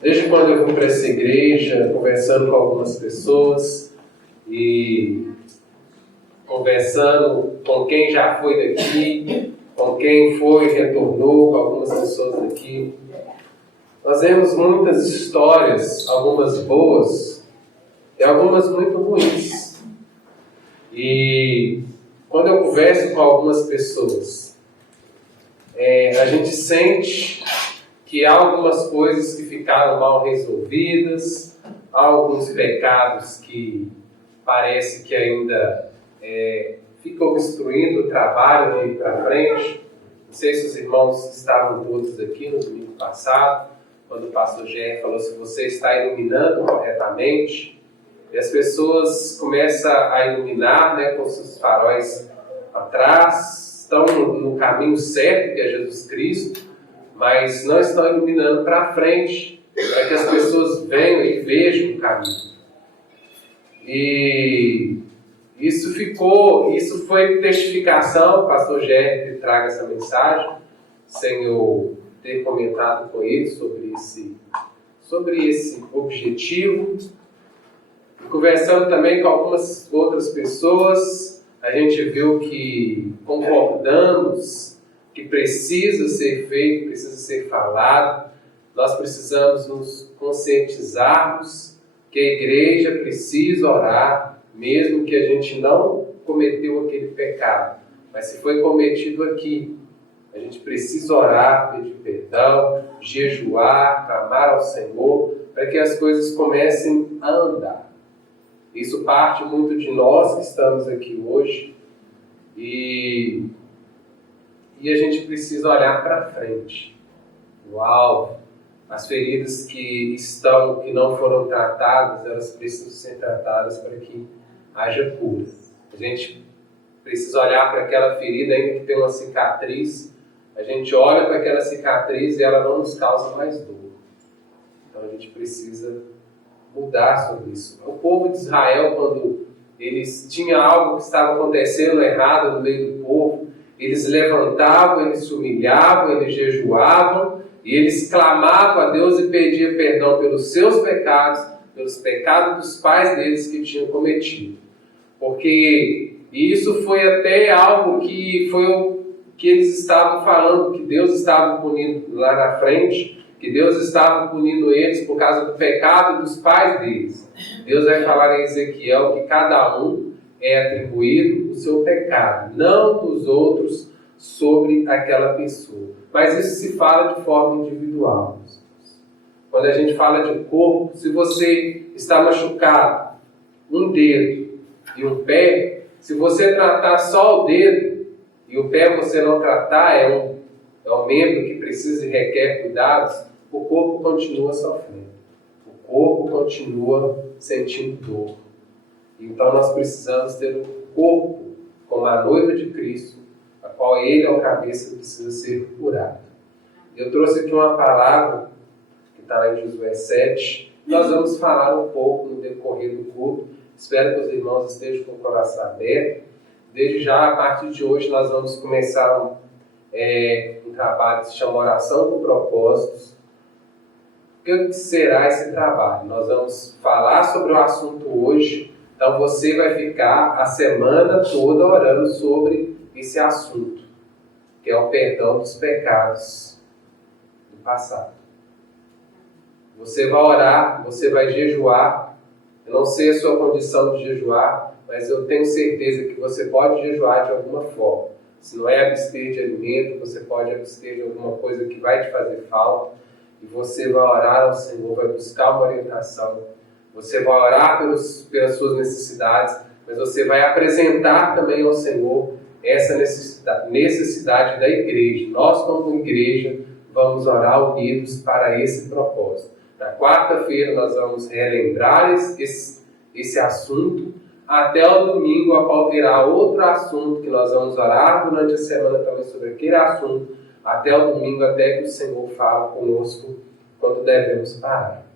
Desde quando eu vim para essa igreja, conversando com algumas pessoas e conversando com quem já foi daqui, com quem foi e retornou, com algumas pessoas daqui, nós vemos muitas histórias, algumas boas e algumas muito ruins. E quando eu converso com algumas pessoas, a gente sente que há algumas coisas que ficaram mal resolvidas, há alguns pecados que parece que ainda ficam obstruindo o trabalho de ir para frente. Não sei se os irmãos estavam todos aqui no domingo passado, quando o pastor Gerry falou se você está iluminando corretamente, e as pessoas começam a iluminar, com seus faróis atrás, estão no caminho certo, que é Jesus Cristo, mas não estão iluminando para frente, para que as pessoas venham e vejam o caminho. E isso foi testificação, o pastor Gerry que traga essa mensagem, sem eu ter comentado com ele sobre esse objetivo. Conversando também com algumas outras pessoas, a gente viu que concordamos que precisa ser feito, precisa ser falado. Nós precisamos nos conscientizarmos que a igreja precisa orar, mesmo que a gente não cometeu aquele pecado. Mas se foi cometido aqui, a gente precisa orar, pedir perdão, jejuar, clamar ao Senhor, para que as coisas comecem a andar. Isso parte muito de nós que estamos aqui hoje e a gente precisa olhar para frente. Uau! As feridas que não foram tratadas, elas precisam ser tratadas para que haja cura. A gente precisa olhar para aquela ferida, ainda que tem uma cicatriz, a gente olha para aquela cicatriz e ela não nos causa mais dor. Então a gente precisa mudar sobre isso. O povo de Israel, quando eles tinham algo que estava acontecendo errado no meio do povo, eles levantavam, eles se humilhavam, eles jejuavam, e eles clamavam a Deus e pediam perdão pelos seus pecados, pelos pecados dos pais deles que tinham cometido. Porque isso foi até algo que foi o que eles estavam falando, que Deus estava punindo lá na frente, que Deus estava punindo eles por causa do pecado dos pais deles. Deus vai falar em Ezequiel que cada um é atribuído o seu pecado, não dos outros sobre aquela pessoa. Mas isso se fala de forma individual. Quando a gente fala de corpo, se você está machucado, um dedo e um pé, se você tratar só o dedo e o pé você não tratar, é um membro que precisa e requer cuidados, o corpo continua sofrendo. O corpo continua sentindo dor. Então nós precisamos ter um corpo como a noiva de Cristo, a qual ele é o cabeça, precisa ser curado. Eu trouxe aqui uma palavra que está lá em Josué 7. Nós vamos falar um pouco no decorrer do culto. Espero que os irmãos estejam com o coração aberto. Desde já, a partir de hoje, nós vamos começar um trabalho que se chama Oração com Propósitos. O que será esse trabalho? Nós vamos falar sobre o assunto hoje. Então você vai ficar a semana toda orando sobre esse assunto, que é o perdão dos pecados do passado. Você vai orar, você vai jejuar. Eu não sei a sua condição de jejuar, mas eu tenho certeza que você pode jejuar de alguma forma. Se não é abster de alimento, você pode abster de alguma coisa que vai te fazer falta. E você vai orar ao Senhor, vai buscar uma orientação. Você vai orar pelas suas necessidades, mas você vai apresentar também ao Senhor essa necessidade da igreja. Nós, como igreja, vamos orar unidos para esse propósito. Na quarta-feira nós vamos relembrar esse assunto, até o domingo, a qual virá outro assunto que nós vamos orar durante a semana também sobre aquele assunto, até o domingo, até que o Senhor fala conosco quando devemos parar.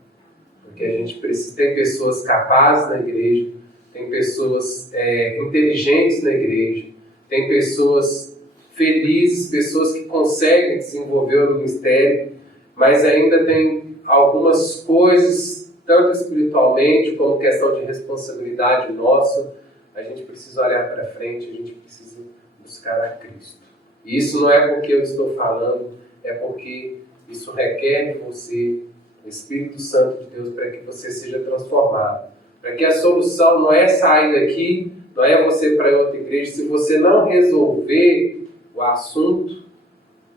Porque a gente precisa, tem pessoas capazes na igreja, tem pessoas inteligentes na igreja, tem pessoas felizes, pessoas que conseguem desenvolver o ministério, mas ainda tem algumas coisas, tanto espiritualmente como questão de responsabilidade nossa. A gente precisa olhar para frente, a gente precisa buscar a Cristo. E isso não é porque eu estou falando, é porque isso requer de você o Espírito Santo de Deus para que você seja transformado. Para que a solução não é sair daqui, não é você para outra igreja. Se você não resolver o assunto,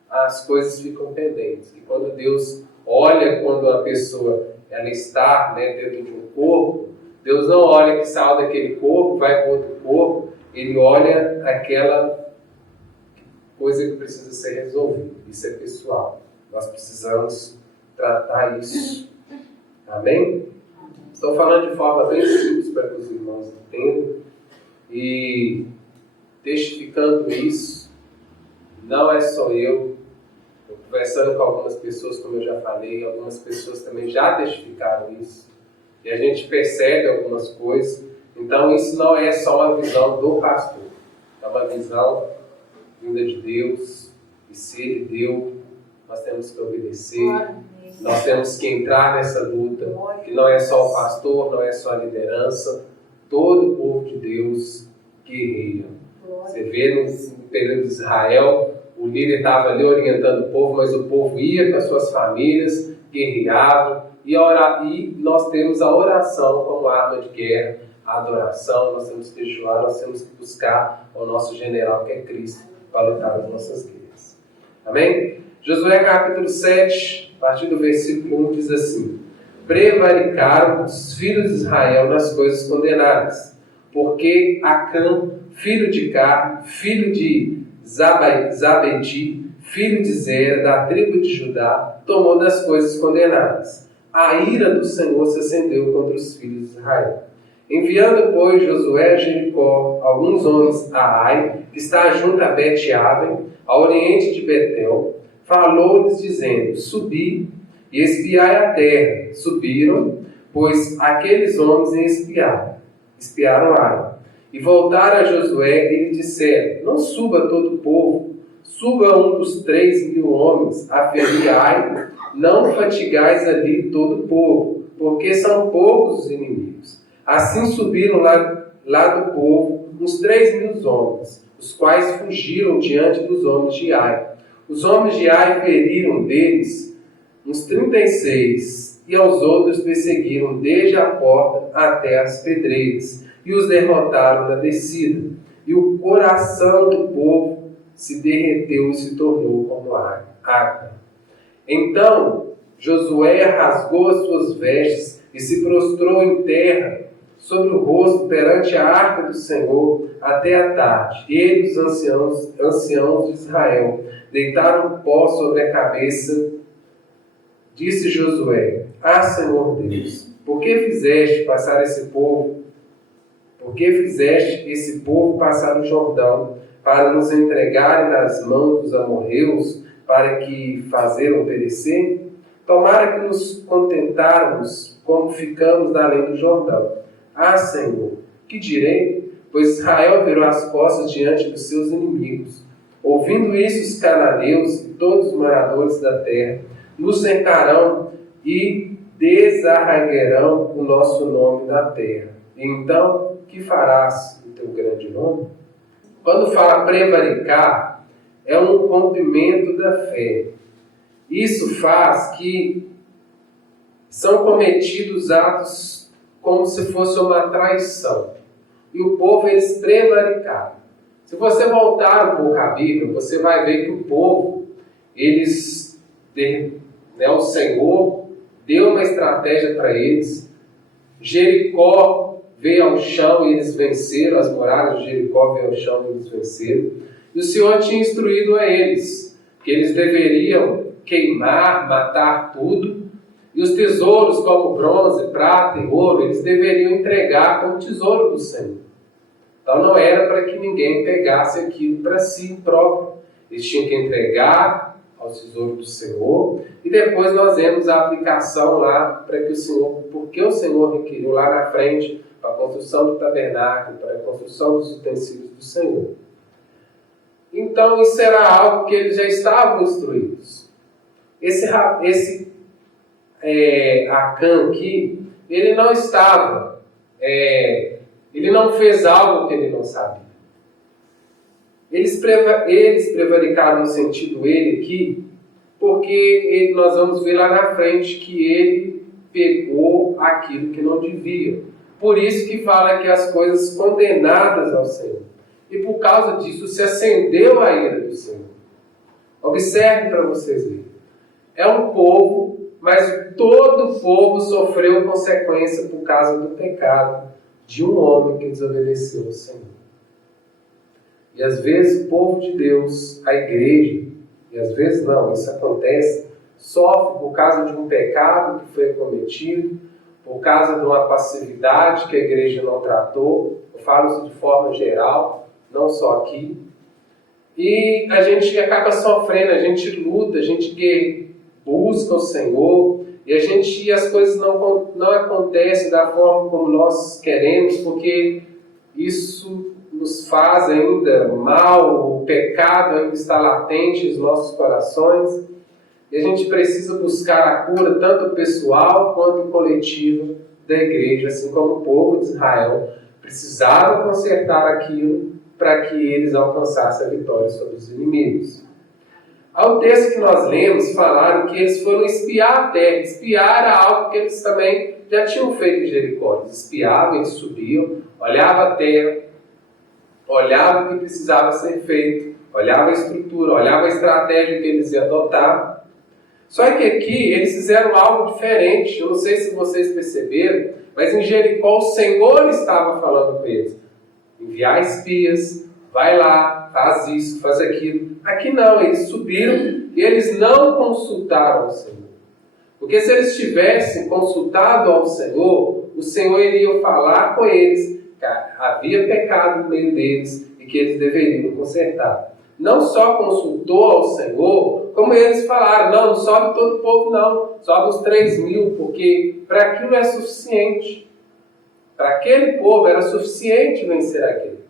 as coisas ficam pendentes. E quando Deus olha, quando a pessoa ela está, dentro de um corpo, Deus não olha que saiu daquele corpo, vai para outro corpo, Ele olha aquela coisa que precisa ser resolvida. Isso é pessoal. Nós precisamos tratar isso. Amém? Estou falando de forma bem simples para que os irmãos entendam. E testificando isso, não é só eu. Estou conversando com algumas pessoas, como eu já falei, algumas pessoas também já testificaram isso. E a gente percebe algumas coisas. Então isso não é só uma visão do pastor. É uma visão vinda de Deus. E se Ele deu, nós temos que obedecer. Nós temos que entrar nessa luta. Que não é só o pastor, não é só a liderança. Todo o povo de Deus guerreia. Você vê no período de Israel, o líder estava ali orientando o povo, mas o povo ia para suas famílias, guerreava. E nós temos a oração como arma de guerra, a adoração, nós temos que jejuar, nós temos que buscar o nosso general, que é Cristo, para lutar as nossas guerras. Amém? Josué capítulo 7, a partir do versículo 1, diz assim: prevaricaram os filhos de Israel nas coisas condenadas, porque Acã, filho de Car, filho de Zabedi, filho de Zera, da tribo de Judá, tomou das coisas condenadas. A ira do Senhor se acendeu contra os filhos de Israel. Enviando, pois, Josué a Jericó alguns homens a Ai, que está junto a Bet-Aven, ao oriente de Betel, falou-lhes dizendo: subi e espiai a terra. Subiram, pois aqueles homens espiaram Ai. E voltaram a Josué e lhe disseram: não suba todo o povo, suba um dos 3.000 homens a ferir Ai. Não fatigais ali todo o povo, porque são poucos os inimigos. Assim subiram lá do povo uns 3.000 homens, os quais fugiram diante dos homens de Ai. Os homens de Ai feriram deles uns 36, e aos outros perseguiram desde a porta até as pedreiras, e os derrotaram na descida. E o coração do povo se derreteu e se tornou como água. Então Josué rasgou as suas vestes e se prostrou em terra sobre o rosto perante a arca do Senhor até a tarde. Ele e os anciãos de Israel deitaram pó sobre a cabeça. Disse Josué: ah, Senhor Deus, por que fizeste esse povo passar o Jordão para nos entregarem nas mãos dos amorreus, para que fazeram perecer? Tomara que nos contentáramos como ficamos na além do Jordão. Ah, Senhor, que direi? Pois Israel virou as costas diante dos seus inimigos. Ouvindo isso, os cananeus e todos os moradores da terra nos cercarão e desarraigarão o nosso nome da terra. Então, que farás o teu grande nome? Quando fala prevaricar, é um rompimento da fé. Isso faz que são cometidos atos como se fosse uma traição. E o povo, eles prevaricaram. Se você voltar um pouco à Bíblia, você vai ver que o povo, o Senhor deu uma estratégia para eles. Jericó veio ao chão e eles venceram, as muralhas de Jericó veio ao chão e eles venceram. E o Senhor tinha instruído a eles que eles deveriam queimar, matar tudo, e os tesouros como bronze, prata e ouro, eles deveriam entregar como tesouro do Senhor. Então não era para que ninguém pegasse aquilo para si próprio. Eles tinham que entregar ao tesouro do Senhor, e depois nós vemos a aplicação lá para que o Senhor, porque o Senhor requeriu lá na frente para a construção do tabernáculo, para a construção dos utensílios do Senhor. então isso era algo que eles já estavam instruídos. Esse Acã aqui, ele não estava, ele não fez algo que ele não sabia. Eles prevaricaram no sentido ele aqui, porque nós vamos ver lá na frente que ele pegou aquilo que não devia. Por isso que fala que as coisas condenadas ao Senhor. E por causa disso se acendeu a ira do Senhor. Observe para vocês verem. É um povo, mas todo o povo sofreu consequência por causa do pecado de um homem que desobedeceu ao Senhor. E às vezes o povo de Deus, a igreja, e às vezes não, isso acontece, sofre por causa de um pecado que foi cometido, por causa de uma passividade que a igreja não tratou. Eu falo isso de forma geral, não só aqui. E a gente acaba sofrendo, a gente luta, a gente busca o Senhor, e as coisas não acontecem da forma como nós queremos, porque isso nos faz ainda mal, o pecado ainda está latente nos nossos corações, e a gente precisa buscar a cura tanto pessoal quanto coletiva da igreja, assim como o povo de Israel precisava consertar aquilo para que eles alcançassem a vitória sobre os inimigos. Ao texto que nós lemos, falaram que eles foram espiar a terra. Espiar era algo que eles também já tinham feito em Jericó. Eles espiavam, eles subiam, olhavam a terra, olhavam o que precisava ser feito, olhavam a estrutura, olhavam a estratégia que eles iam adotar. Só que aqui eles fizeram algo diferente. Eu não sei se vocês perceberam, mas em Jericó o Senhor estava falando com eles. Enviar espias, vai lá, faz isso, faz aquilo. Aqui não, eles subiram e eles não consultaram ao Senhor. Porque se eles tivessem consultado ao Senhor, o Senhor iria falar com eles que havia pecado no meio deles e que eles deveriam consertar. Não só consultou ao Senhor, como eles falaram, não sobe todo o povo não, sobe os 3.000, porque para aquilo é suficiente. Para aquele povo era suficiente vencer aquele.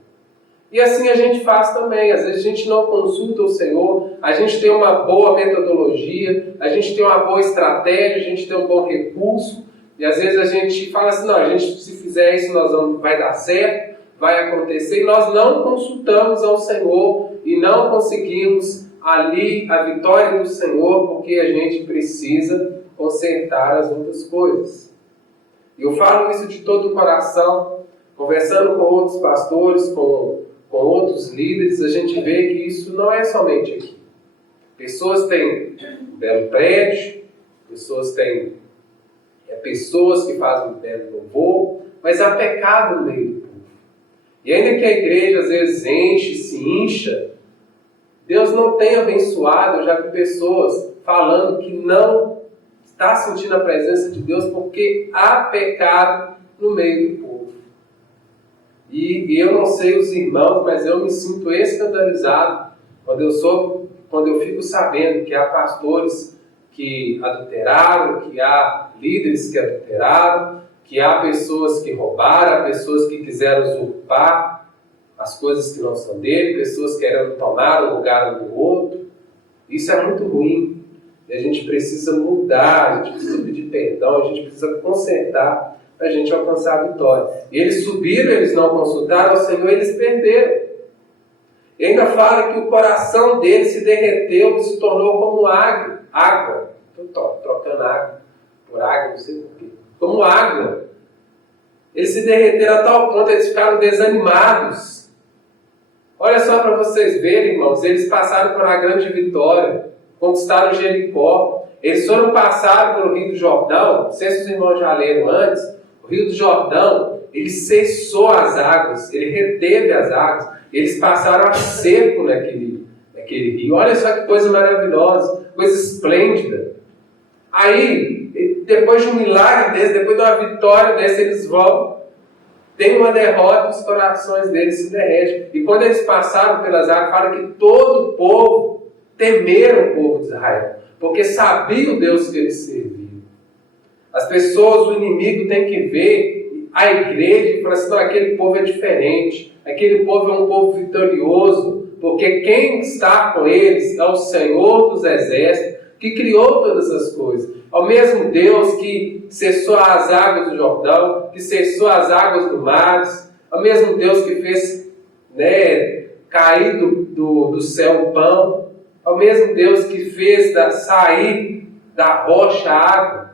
E assim a gente faz também. Às vezes a gente não consulta o Senhor, a gente tem uma boa metodologia, a gente tem uma boa estratégia, a gente tem um bom recurso, e às vezes a gente fala assim, não, a gente se fizer isso vai dar certo, vai acontecer, e nós não consultamos ao Senhor e não conseguimos ali a vitória do Senhor, porque a gente precisa consertar as outras coisas. E eu falo isso de todo o coração, conversando com outros pastores, com outros líderes, a gente vê que isso não é somente aqui. Pessoas têm um belo prédio, pessoas que fazem um belo louvor, mas há pecado no meio do povo. E ainda que a igreja às vezes se incha, Deus não tem abençoado. Eu já vi pessoas falando que não está sentindo a presença de Deus porque há pecado no meio do povo. E eu não sei os irmãos, mas eu me sinto escandalizado quando eu fico sabendo que há pastores que adulteraram, que há líderes que adulteraram, que há pessoas que roubaram, há pessoas que quiseram usurpar as coisas que não são dele, pessoas querendo tomar o lugar um do outro. Isso é muito ruim. E a gente precisa mudar, a gente precisa pedir perdão, a gente precisa consertar para a gente alcançar a vitória. E eles subiram, eles não consultaram ao Senhor, eles perderam. E ainda fala que o coração deles se derreteu e se tornou como água. Estou trocando água por água, não sei porquê. Como água. Eles se derreteram a tal ponto, eles ficaram desanimados. Olha só para vocês verem, irmãos, eles passaram por uma grande vitória, conquistaram Jericó. Eles foram passar pelo Rio do Jordão, não sei se os irmãos já leram antes, o Rio do Jordão, ele cessou as águas, ele reteve as águas, eles passaram a seco naquele rio. Olha só que coisa maravilhosa, coisa esplêndida. Aí, depois de um milagre desse, depois de uma vitória dessa, eles vão, tem uma derrota, os corações deles se derretem. E quando eles passaram pelas águas, fala que todo o povo temeram o povo de Israel, porque sabia o Deus que eles serviam. As pessoas, o inimigo tem que ver a igreja e falar assim, não, aquele povo é diferente, aquele povo é um povo vitorioso, porque quem está com eles é o Senhor dos Exércitos, que criou todas as coisas. Ao mesmo Deus que cessou as águas do Jordão, que cessou as águas do mar, ao mesmo Deus que fez cair do céu o pão, ao mesmo Deus que fez sair da rocha a água.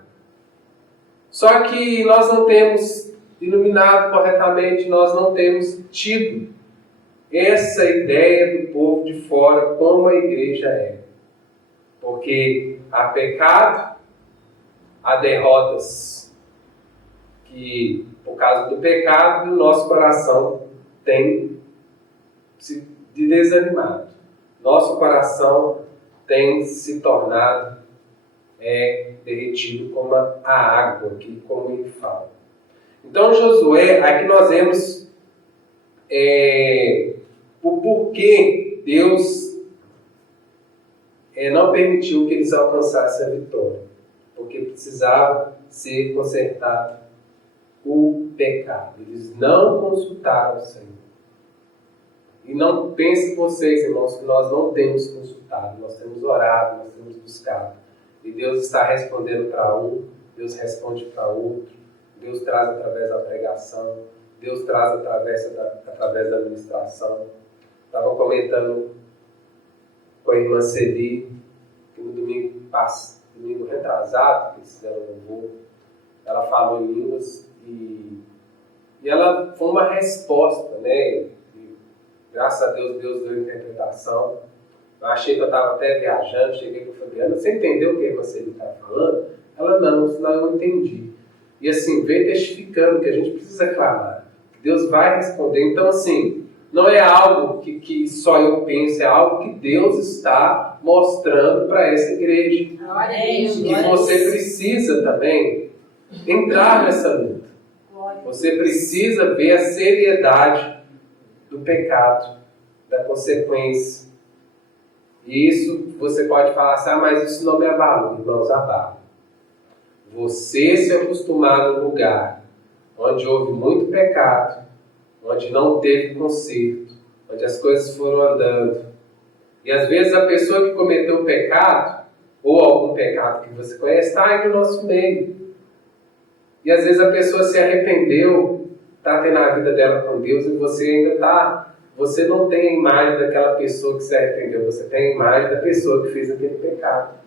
Só que nós não temos iluminado corretamente, nós não temos tido essa ideia do povo de fora, como a igreja é. Porque há pecado, há derrotas, que por causa do pecado, o nosso coração tem se desanimado. Nosso coração tem se tornado derretido como a água, que como ele fala. Então, Josué, aqui nós vemos o porquê Deus não permitiu que eles alcançassem a vitória. Porque precisava ser consertado o pecado. Eles não consultaram o Senhor. E não pensem vocês, irmãos, que nós não temos consultado. Nós temos orado, nós temos buscado. E Deus está respondendo para um, Deus responde para outro. Deus traz através da pregação. Deus traz através da administração. Estava comentando com a irmã Celi, que no domingo retrasado, que eles fizeram louvor, ela falou em línguas e ela foi uma resposta, né? E, graças a Deus, Deus deu interpretação. Eu achei que eu estava até viajando, cheguei com a Fabiana, você entendeu o que a irmã Celi estava falando? Ela, não, senão eu não entendi. E assim, veio testificando que a gente precisa clamar. Deus vai responder. Então, assim, não é algo que só eu penso, é algo que Deus está mostrando para essa igreja. E você precisa também entrar nessa luta. Você precisa ver a seriedade do pecado, da consequência. E isso, você pode falar assim, mas isso não me abala. Irmãos, abala. Você se acostumar num lugar onde houve muito pecado, onde não teve conserto, onde as coisas foram andando. E às vezes a pessoa que cometeu o pecado, ou algum pecado que você conhece, está aí no nosso meio. E às vezes a pessoa se arrependeu, está tendo a vida dela com Deus, e você ainda está... Você não tem a imagem daquela pessoa que se arrependeu, você tem a imagem da pessoa que fez aquele pecado.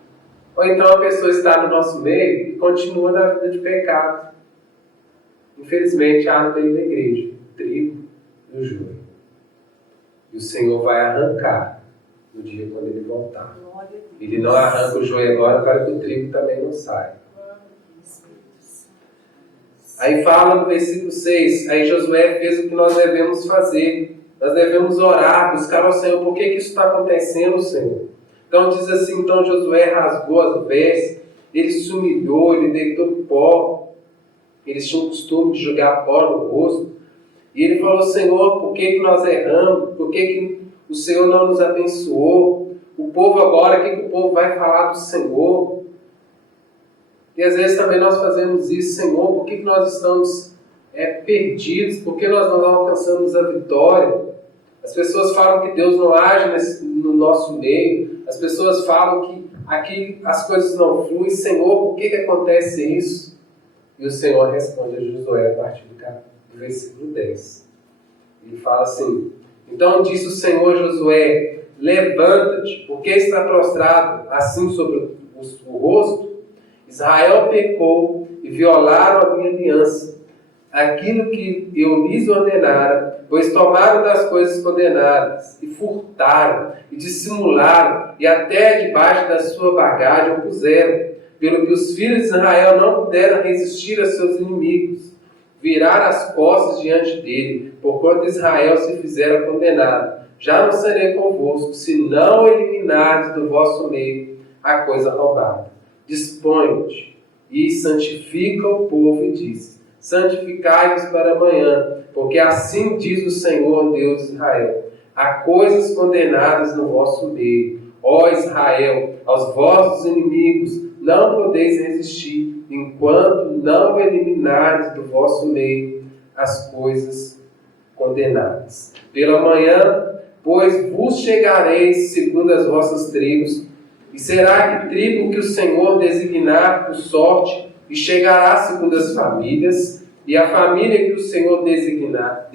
Ou então a pessoa está no nosso meio e continua na vida de pecado. Infelizmente, há no meio da igreja o trigo e o joio. E o Senhor vai arrancar no dia quando Ele voltar. Ele não arranca o joio agora para que o trigo também não saia. Aí fala no versículo 6, aí Josué fez o que nós devemos fazer. Nós devemos orar, buscar ao Senhor. Por que isso está acontecendo, Senhor? Então diz assim, então Josué rasgou as vestes, ele se humilhou, ele deitou pó. Eles tinham o costume de jogar pó no rosto. E ele falou, Senhor, por que nós erramos? Por que o Senhor não nos abençoou? O povo agora, o que o povo vai falar do Senhor? E às vezes também nós fazemos isso, Senhor, por que nós estamos perdidos? Por que nós não alcançamos a vitória? As pessoas falam que Deus não age no nosso meio. As pessoas falam que aqui as coisas não fluem. Senhor, por que acontece isso? E o Senhor responde a Josué a partir do versículo 10. Ele fala assim, então disse o Senhor a Josué, levanta-te, porque está prostrado assim sobre o rosto? Israel pecou e violaram a minha aliança, aquilo que eu lhes ordenara, pois tomaram das coisas condenadas, e furtaram, e dissimularam, e até debaixo da sua bagagem o puseram, pelo que os filhos de Israel não puderam resistir a seus inimigos, viraram as costas diante dele, porquanto Israel se fizera condenado. Já não serei convosco, se não eliminardes do vosso meio a coisa roubada. Disponha-te e santifica o povo, e diz, santificai-vos para amanhã, porque assim diz o Senhor Deus de Israel, há coisas condenadas no vosso meio. Ó Israel, aos vossos inimigos não podeis resistir, enquanto não eliminardes do vosso meio as coisas condenadas. Pela manhã pois vos chegareis segundo as vossas tribos, e será que tribo que o Senhor designar por sorte, e chegará segundo as famílias, e a família que o Senhor designar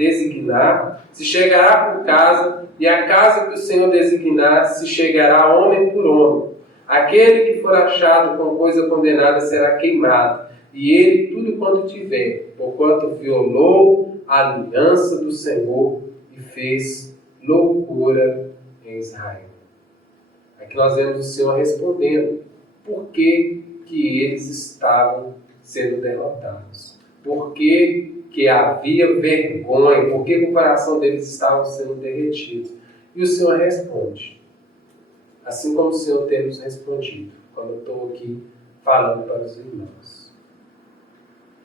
se chegará por casa, e a casa que o Senhor designar se chegará homem por homem. Aquele que for achado com coisa condenada será queimado, e ele tudo quanto tiver, porquanto violou a aliança do Senhor e fez loucura em Israel. Aqui nós vemos o Senhor respondendo por que eles estavam sendo derrotados. Por que havia vergonha, por que o coração deles estava sendo derretido. E o Senhor responde, assim como o Senhor tem nos respondido, quando eu estou aqui falando para os irmãos.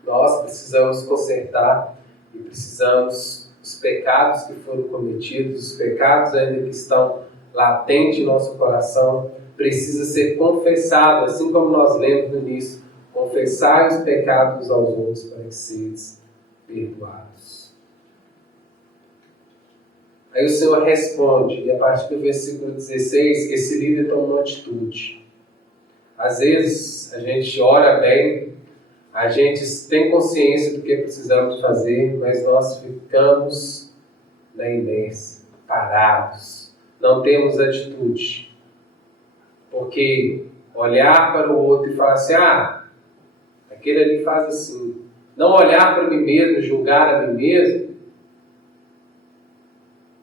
Nós precisamos consertar e precisamos, os pecados que foram cometidos, os pecados ainda que estão latentes em nosso coração, precisa ser confessado, assim como nós lemos no início, confessai os pecados aos outros para que sejam perdoados. Aí o Senhor responde, e a partir do versículo 16, esse líder toma uma atitude. Às vezes a gente ora bem, a gente tem consciência do que precisamos fazer, mas nós ficamos na inércia, parados, não temos atitude. Porque olhar para o outro e falar assim, aquele ali faz assim. Não olhar para mim mesmo, julgar a mim mesmo.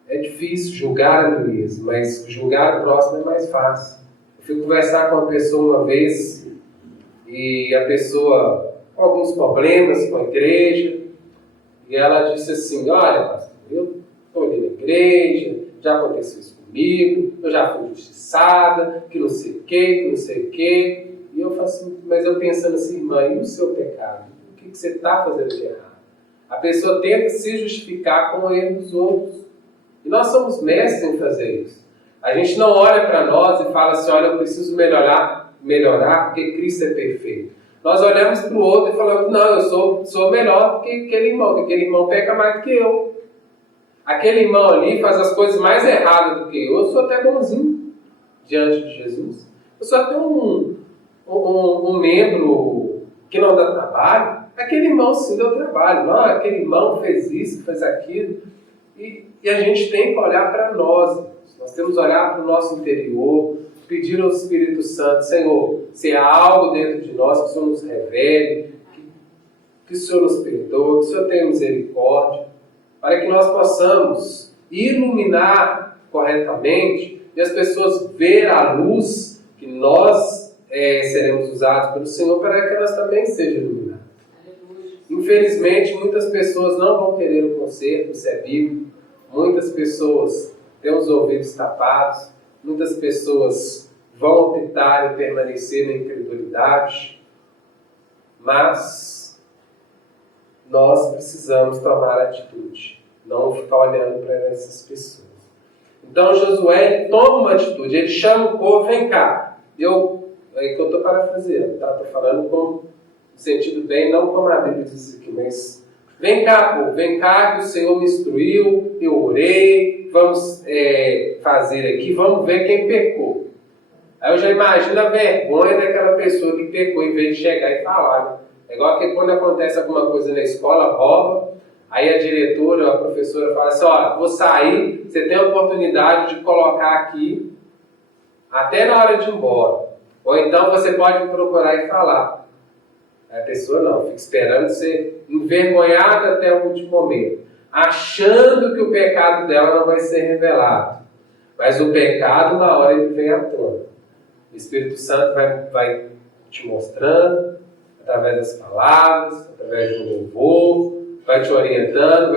É difícil julgar a mim mesmo, mas julgar o próximo é mais fácil. Eu fui conversar com uma pessoa uma vez, e a pessoa com alguns problemas com a igreja, e ela disse assim, olha, pastor, eu estou ali na igreja, já aconteceu isso comigo, eu já fui injustiçada, que não sei o que. E eu faço assim, mas eu pensando assim, irmã, e o seu pecado? O que você está fazendo de errado? A pessoa tenta se justificar com o erro dos outros. E nós somos mestres em fazer isso. A gente não olha para nós e fala assim, olha, eu preciso melhorar porque Cristo é perfeito. Nós olhamos para o outro e falamos, não, eu sou melhor do que aquele irmão peca mais do que eu. Aquele irmão ali faz as coisas mais erradas do que eu sou até bonzinho diante de Jesus. Eu sou até um membro que não dá trabalho. Aquele irmão sim deu trabalho. Não, aquele irmão fez isso, fez aquilo. E a gente tem que olhar para nós. Nós temos que olhar para o nosso interior, pedir ao Espírito Santo, Senhor, se há algo dentro de nós que o Senhor nos revele, que o Senhor nos perdoe, que o Senhor tenha misericórdia, para que nós possamos iluminar corretamente e as pessoas ver a luz que nós seremos usados pelo Senhor para que elas também sejam iluminadas. Infelizmente, muitas pessoas não vão querer o conserto, isso é bíblico. Muitas pessoas têm os ouvidos tapados. Muitas pessoas vão optar em permanecer na incredulidade. Mas nós precisamos tomar atitude. Não ficar olhando para essas pessoas. Então Josué toma uma atitude. Ele chama o povo, vem cá. É que eu estou parafraseando, tá? Estou falando com sentido bem, não como a Bíblia diz aqui, mas vem cá, povo, vem cá que o Senhor me instruiu, eu orei, vamos fazer aqui, vamos ver quem pecou. Aí eu já imagino a vergonha daquela pessoa que pecou, em vez de chegar e falar. Né? É igual que quando acontece alguma coisa na escola, rouba, aí a diretora, a professora fala assim, olha, vou sair, você tem a oportunidade de colocar aqui, até na hora de ir embora. Ou então você pode me procurar e falar. A pessoa não, fica esperando ser envergonhada até o último momento, achando que o pecado dela não vai ser revelado. Mas o pecado, na hora, ele vem à tona. O Espírito Santo vai te mostrando, através das palavras, através do louvor, vai te orientando.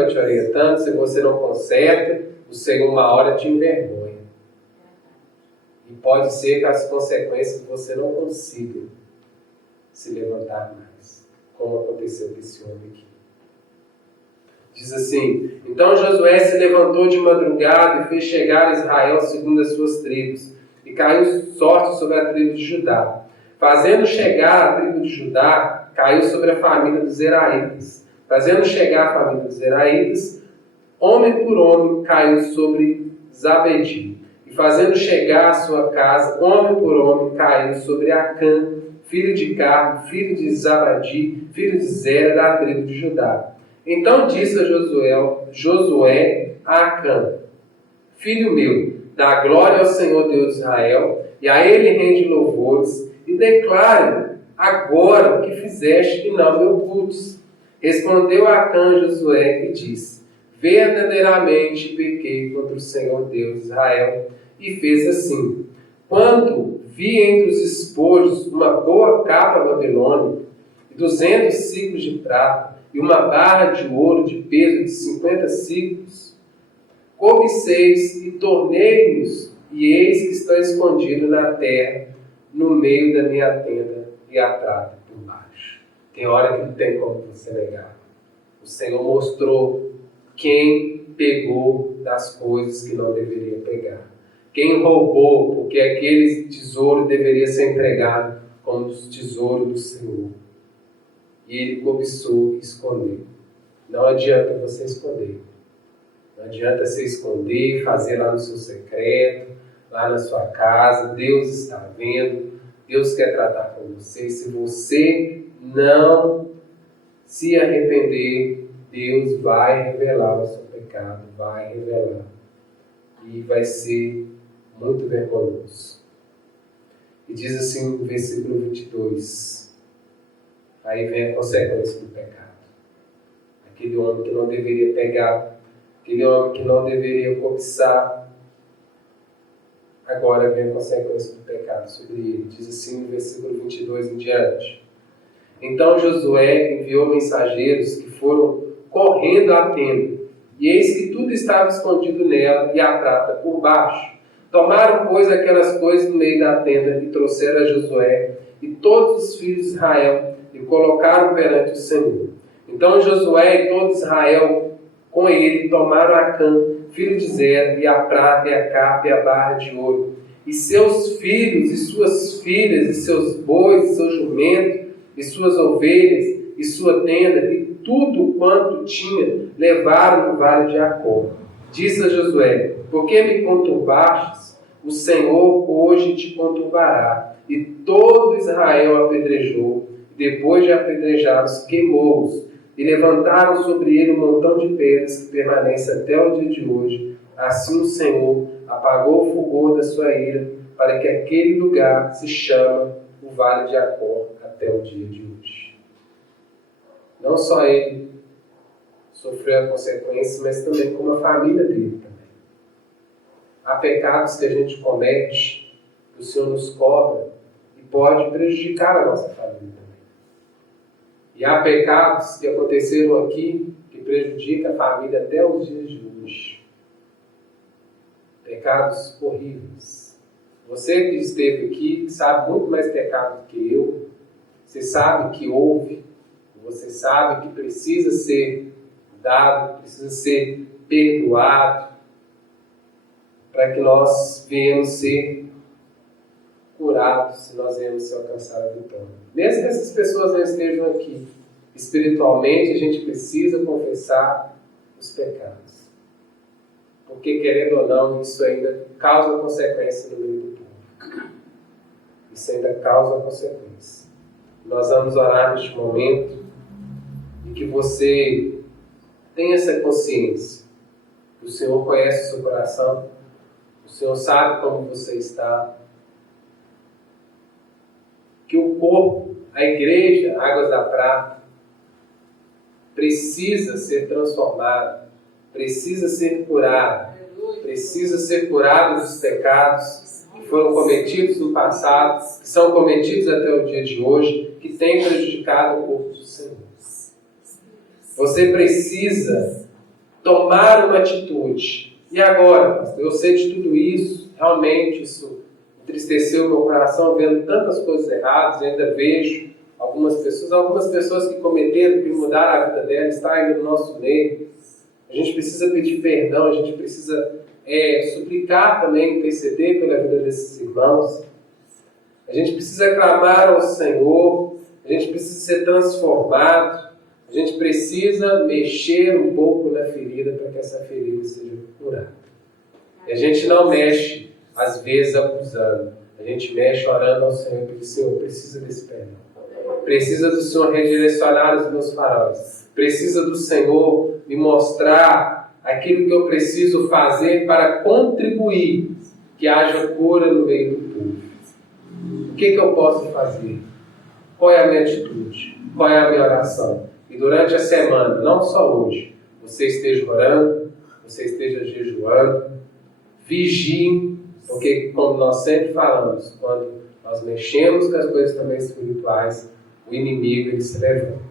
Se você não conserta, o Senhor, uma hora, te envergonha. E pode ser que as consequências você não consiga se levantar mais, como aconteceu com esse homem aqui. Diz assim, então Josué se levantou de madrugada e fez chegar a Israel segundo as suas tribos, e caiu sorte sobre a tribo de Judá. Fazendo chegar a tribo de Judá, caiu sobre a família dos Zeraitas. Fazendo chegar a família dos Zeraitas, homem por homem, caiu sobre Zabedi. E fazendo chegar à sua casa, homem por homem, caiu sobre Acã, filho de Carme, filho de Zabadi, filho de Zera, da tribo de Judá. Então disse a Josué a Acã: Filho meu, dá glória ao Senhor Deus de Israel, e a ele rende louvores, e declare agora o que fizeste e não me ocultes. Respondeu Acã Josué e disse: Verdadeiramente pequei contra o Senhor Deus de Israel, e fez assim. Quando vi entre os espojos uma boa capa babilônica, e 200 ciclos de prata, e uma barra de ouro de peso de 50 ciclos, cobicei-os e tornei-os, e eis que estão escondidos na terra, no meio da minha tenda, e a prata por baixo. Tem hora que não tem como você negar. O Senhor mostrou quem pegou das coisas que não deveria pegar. Quem roubou, porque aquele tesouro deveria ser entregado como tesouro do Senhor. E ele cobiçou e escondeu. Não adianta você esconder. Não adianta você esconder, fazer lá no seu secreto, lá na sua casa. Deus está vendo. Deus quer tratar com você. Se você não se arrepender, Deus vai revelar o seu pecado. Vai revelar. E vai ser muito vergonhoso. E diz assim no versículo 22. Aí vem a consequência do pecado. Aquele homem que não deveria pegar, aquele homem que não deveria cobiçar, agora vem a consequência do pecado sobre ele. Diz assim no versículo 22 em diante. Então Josué enviou mensageiros que foram correndo à tenda, e eis que tudo estava escondido nela, e a prata por baixo. Tomaram, pois, aquelas coisas no meio da tenda, e trouxeram a Josué e todos os filhos de Israel, e colocaram perante o Senhor. Então Josué e todo Israel com ele tomaram Acã, filho de Zera, e a prata, e a capa, e a barra de ouro, e seus filhos, e suas filhas, e seus bois, e seus jumentos, e suas ovelhas, e sua tenda, e tudo quanto tinha, levaram no vale de Jacó. Disse a Josué: Por que me conturbastes? O Senhor hoje te conturbará. E todo Israel apedrejou. Depois de apedrejados, queimou-os. E levantaram sobre ele um montão de pedras que permanece até o dia de hoje. Assim o Senhor apagou o fulgor da sua ira, para que aquele lugar se chama o Vale de Jacó até o dia de hoje. Não só ele sofreu a consequência, mas também como a família dele também. Há pecados que a gente comete, que o Senhor nos cobra, e pode prejudicar a nossa família também. E há pecados que aconteceram aqui, que prejudicam a família até os dias de hoje. Pecados horríveis. Você que esteve aqui, sabe muito mais pecado do que eu. Você sabe que houve, você sabe que precisa ser dado, precisa ser perdoado, para que nós venhamos ser curados, se nós venhamos se alcançar a vitória. Mesmo que essas pessoas não estejam aqui, espiritualmente a gente precisa confessar os pecados. Porque, querendo ou não, isso ainda causa consequência no meio do povo. Isso ainda causa consequência. Nós vamos orar neste momento e que você tenha essa consciência. O Senhor conhece o seu coração, o Senhor sabe como você está. Que o corpo, a igreja, Águas da Prata, precisa ser transformado, precisa ser curado, precisa ser curado dos pecados que foram cometidos no passado, que são cometidos até o dia de hoje, que têm prejudicado o corpo do Senhor. Você precisa tomar uma atitude. E agora, eu sei de tudo isso, realmente isso entristeceu o meu coração, vendo tantas coisas erradas, e ainda vejo algumas pessoas que cometeram, que mudaram a vida delas, estão ainda no nosso meio. A gente precisa pedir perdão, a gente precisa suplicar também, interceder pela vida desses irmãos. A gente precisa clamar ao Senhor, a gente precisa ser transformado, a gente precisa mexer um pouco na ferida para que essa ferida seja curada. E a gente não mexe, às vezes, acusando. A gente mexe orando ao Senhor, porque, Senhor, precisa desse perdão. Precisa do Senhor redirecionar os meus faróis. Precisa do Senhor me mostrar aquilo que eu preciso fazer para contribuir que haja cura no meio do povo. O que eu posso fazer? Qual é a minha atitude? Qual é a minha oração? E durante a semana, não só hoje, você esteja orando, você esteja jejuando, vigiem, porque, como nós sempre falamos, quando nós mexemos com as coisas também espirituais, o inimigo ele se levanta.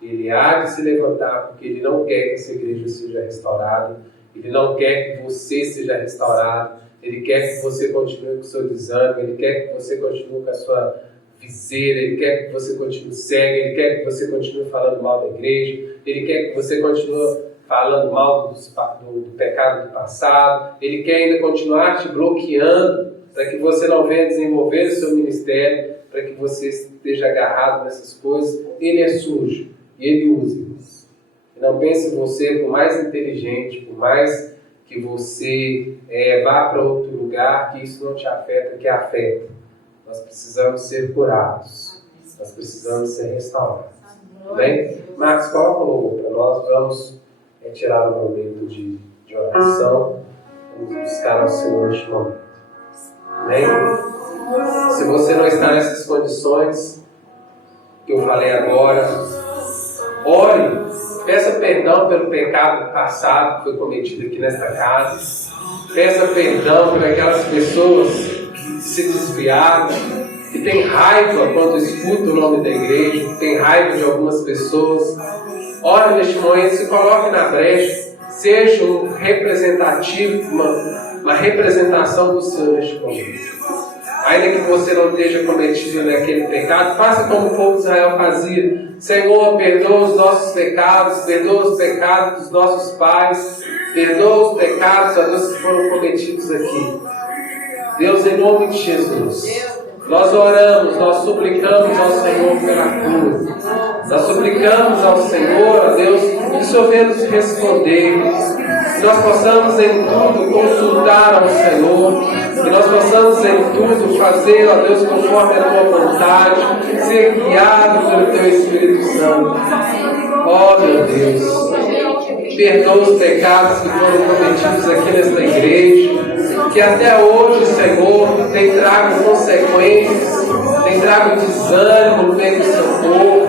Ele há de se levantar porque ele não quer que essa igreja seja restaurada, ele não quer que você seja restaurado, ele quer que você continue com o seu desânimo, ele quer que você continue com a sua viseira, ele quer que você continue cego, ele quer que você continue falando mal da igreja, ele quer que você continue falando mal do pecado do passado, ele quer ainda continuar te bloqueando para que você não venha desenvolver o seu ministério, para que você esteja agarrado nessas coisas. Ele é sujo e ele usa isso. Não pense em você, por mais inteligente, por mais que você vá para outro lugar, que isso não te afeta, que afeta. Nós precisamos ser curados. Nós precisamos ser restaurados. Bem? Marcos, coloca o louvor para nós. Vamos tirar um momento de oração. Vamos buscar ao Senhor neste momento. Bem? Se você não está nessas condições que eu falei agora, ore, peça perdão pelo pecado passado que foi cometido aqui nesta casa. Peça perdão por aquelas pessoas que se desviaram, que têm raiva quando escutam o nome da igreja, que têm raiva de algumas pessoas. Ore neste momento, se coloque na brecha, seja um representativo, uma representação do Senhor neste momento. Ainda que você não esteja cometido naquele pecado, faça como o povo de Israel fazia. Senhor, perdoa os nossos pecados, perdoa os pecados dos nossos pais, perdoa os pecados, ó Deus, que foram cometidos aqui. Deus, em nome de Jesus, nós oramos, nós suplicamos ao Senhor pela cura. Nós suplicamos ao Senhor, ó Deus, que o Senhor venha nos responder. Que nós possamos em tudo consultar ao Senhor. Que nós possamos em tudo fazer, ó Deus, conforme a Tua vontade, ser guiado pelo Teu Espírito Santo. Ó meu Deus, perdoa os pecados que foram cometidos aqui nesta igreja, que até hoje, Senhor, tem trago consequências, tem trago desânimo no meio do seu povo,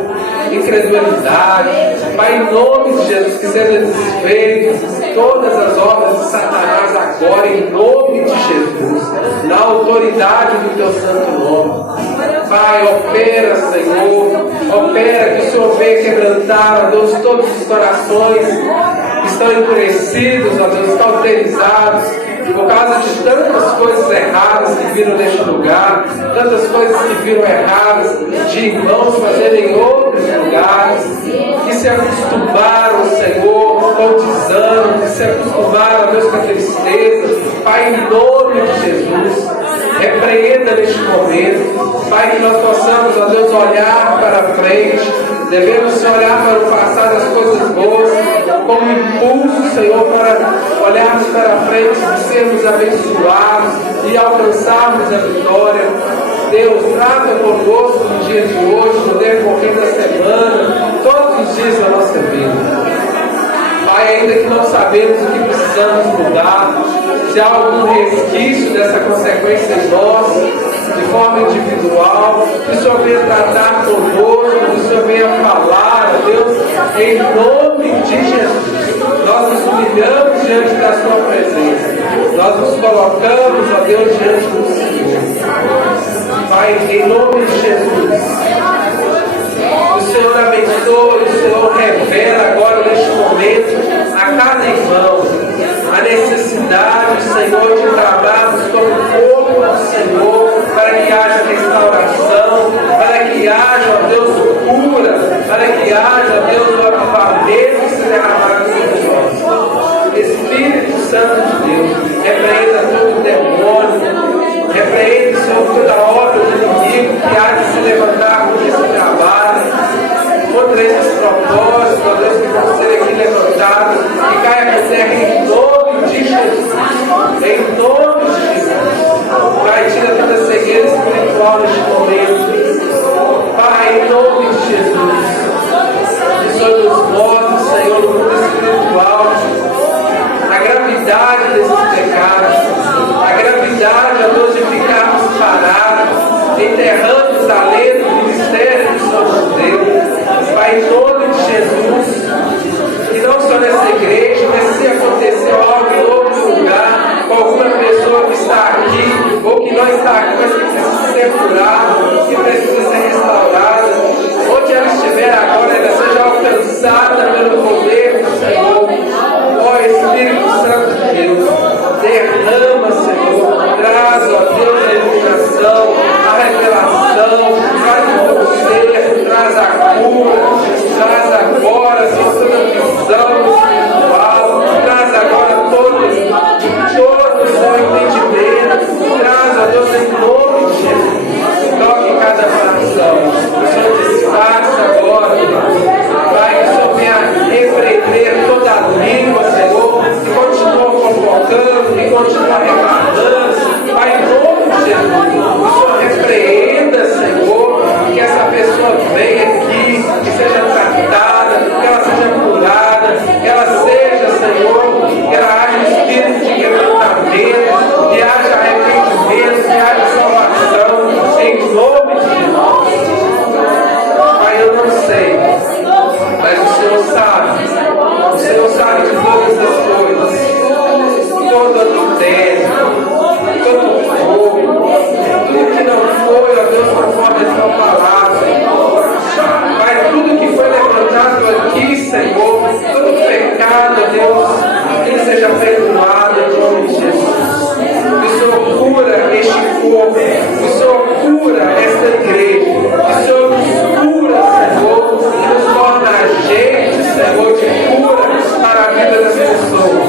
incredulidade. Pai, em nome de Jesus, que seja desfeito todas as obras de Satanás agora, em nome de Jesus, na autoridade do Teu santo nome. Pai, opera, Senhor, opera, que o Senhor venha quebrantar, ó Deus, todos os corações que estão endurecidos, ó Deus, cauterizados, por causa de tantas coisas erradas que viram neste lugar, tantas coisas que viram erradas de irmãos fazerem em outros lugares, que se acostumaram, Senhor, com o desânimo, que se acostumaram, ó Deus, com a tristeza. Pai, em nome de Jesus, repreenda neste momento. Pai, que nós possamos, ó Deus, olhar para frente. Devemos olhar para o passado, as coisas boas, como impulso, Senhor, para olharmos para frente e sermos abençoados e alcançarmos a vitória. Deus, trata conosco no dia de hoje, no decorrer da semana, todos os dias da nossa vida. Pai, ainda que não sabemos o que precisamos mudar, se há algum resquício dessa consequência em nós, de forma individual, que o Senhor venha tratar conosco, que o Senhor venha falar, ó Deus, em nome de Jesus. Nós nos humilhamos diante da Sua presença, nós nos colocamos, ó Deus, diante do Senhor. Pai, em nome de Jesus, o Senhor abençoe, o Senhor revela agora neste momento a cada irmão a necessidade, Senhor, de trabalharmos como corpo do Senhor, para que haja restauração, para que haja, ó Deus, cura, para que haja, ó Deus, o avivamento que se derramar sobre nós. Espírito Santo de Deus, repreenda todo demônio, repreende, Senhor, toda obra do inimigo que há de se levantar contra esse trabalho, contra esses propósitos, ó Deus, que vão ser aqui levantados, que caia por terra em nome de Jesus. Em nome de Jesus. Pai, tira toda cegueira espiritual neste momento. Pai, em nome de Jesus. Que sobre os nossos, Senhor, no mundo espiritual, a gravidade desses pecados, a gravidade, a Deus, de ficarmos parados, enterrando o talento, o ministério que somos Deus. Pai, em nome de Jesus, e não só nessa igreja, mas se aconteceu algo em outro lugar, com alguma pessoa que está aqui, ou que não está aqui, mas que precisa ser curada, que precisa ser restaurada, onde ela estiver agora, ela seja alcançada pelo poder do Senhor. Ó Espírito Santo de Deus, derrama, Senhor, traz, ó Deus, a iluminação, a revelação, traz o conselho, traz a cura, traz agora, Senhor, toda a visão espiritual, traz agora todo o seu entendimento, traz, ó Deus, em nome de Jesus, toque cada coração, o Senhor disfarça agora, Pai, que o Senhor venha repreender toda a língua, Senhor, que continua fofocando, que continua reclamando, Pai, em nome de Jesus, o Senhor repreenda, Senhor, que essa pessoa venha aqui, que seja tratada, que ela seja curada, que ela seja, Senhor, que ela haja espírito de quebrantamento, que haja arrependimento, que haja salvação, em nome de Jesus. Pai, eu não sei, mas o Senhor sabe de todas as coisas, todo adultério, todo fogo, tudo que não foi, ó Deus, conforme a tua palavra. Pai, tudo que foi levantado aqui, Senhor, todo pecado, ó Deus, que seja perdoado em nome de Jesus. Que o Senhor cura este corpo, que o Senhor cura esta igreja, que o Senhor nos cura, Senhor, e nos torna agentes, Senhor, de cura para a vida das pessoas.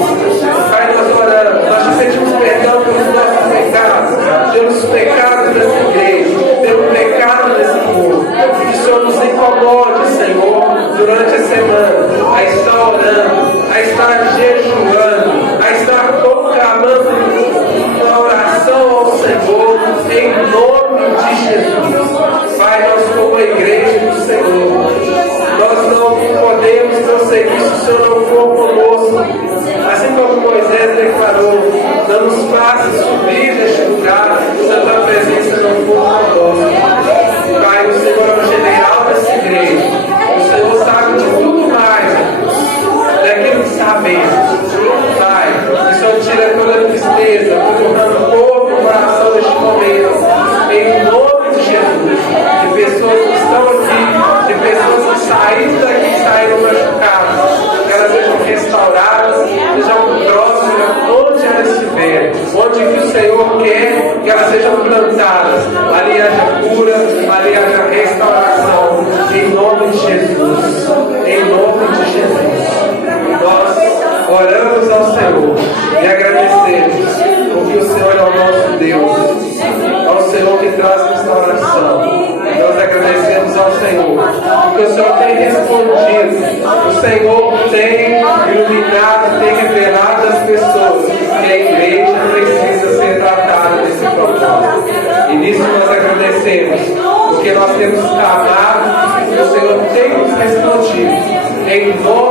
Pai, nós oramos, nós te pedimos perdão pelos nossos pecados, pelos pecados dessa igreja, pelo pecado desse povo. Que o Senhor nos incomode, Senhor, durante a semana, a estar orando, a estar jejuando, a estar proclamando uma oração ao Senhor, em nome de Jesus. Pai, nós como igreja do Senhor, nós não podemos prosseguir se o Senhor não for conosco. Assim como Moisés declarou, não nos faça subir deste lugar se a tua presença não for conosco. Pai, o Senhor é o general dessa igreja. O Senhor sabe de tudo mais daquilo que sabemos. Pai, o Senhor tira toda a tristeza, todo o rancor no coração deste momento. Em nome de Jesus, de pessoas que estão aqui, de pessoas que saíram daqui, que saíram machucadas, que elas sejam restauradas, sejam próximas onde elas estiverem, onde que o Senhor quer que elas sejam plantadas. Ali haja cura, ali haja restauração, em nome de Jesus. Em nome de Jesus. Nós oramos ao Senhor e agradecemos, porque o Senhor é o nosso Deus, é o Senhor que traz restauração. Nós agradecemos ao Senhor, porque o Senhor tem respondido, o Senhor tem iluminado, tem revelado às pessoas que a igreja precisa ser tratada desse propósito. E nisso nós agradecemos, porque nós temos clamado e o Senhor tem nos respondido. Em nome